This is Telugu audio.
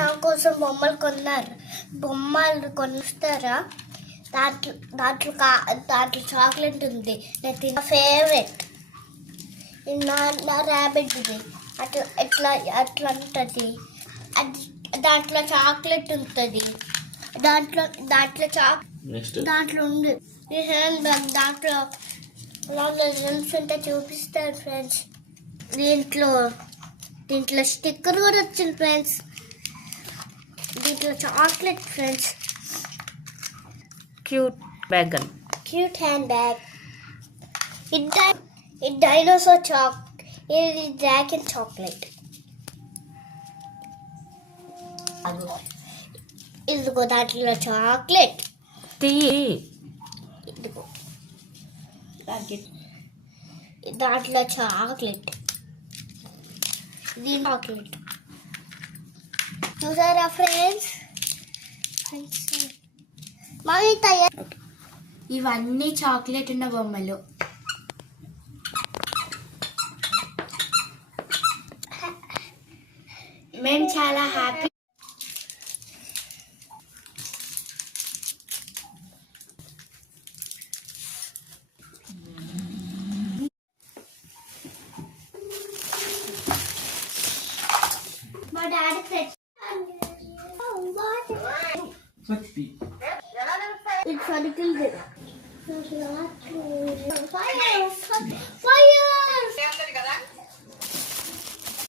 నా కోసం బొమ్మలు కొన్నారు. బొమ్మలు కొనిస్తారా? దాంట్లో దాంట్లో దాంట్లో చాక్లెట్ ఉంది. నా ఫేవరెట్. నా ర్యాబిట్ ఇది. అట్లా ఎట్లా అట్లా ఉంటుంది. అది దాంట్లో చాక్లెట్ ఉంటుంది. దాంట్లో దాంట్లో దాంట్లో ఉంది. దాంట్లో రిజల్ట్స్ ఉంటే చూపిస్తారు ఫ్రెండ్స్. దీంట్లో స్టిక్కర్ కూడా వచ్చింది ఫ్రెండ్స్. దీంట్లో chocolate friends. Cute hand bag. ఇది డైనోసార్ ఇది డ్రాగన్ చాక్లెట్. ఇదిగో దాంట్లో చాక్లెట్. ఇదిగో దాంట్లో చాక్లెట్. ఇది చాక్లెట్ చూసారా ఫ్రెండ్స్? మళ్ళీ తయారు. ఇవన్నీ చాక్లెట్ ఉన్న బొమ్మలు. మేము చాలా హ్యాపీ. మా daddy it's a little bit. Fire!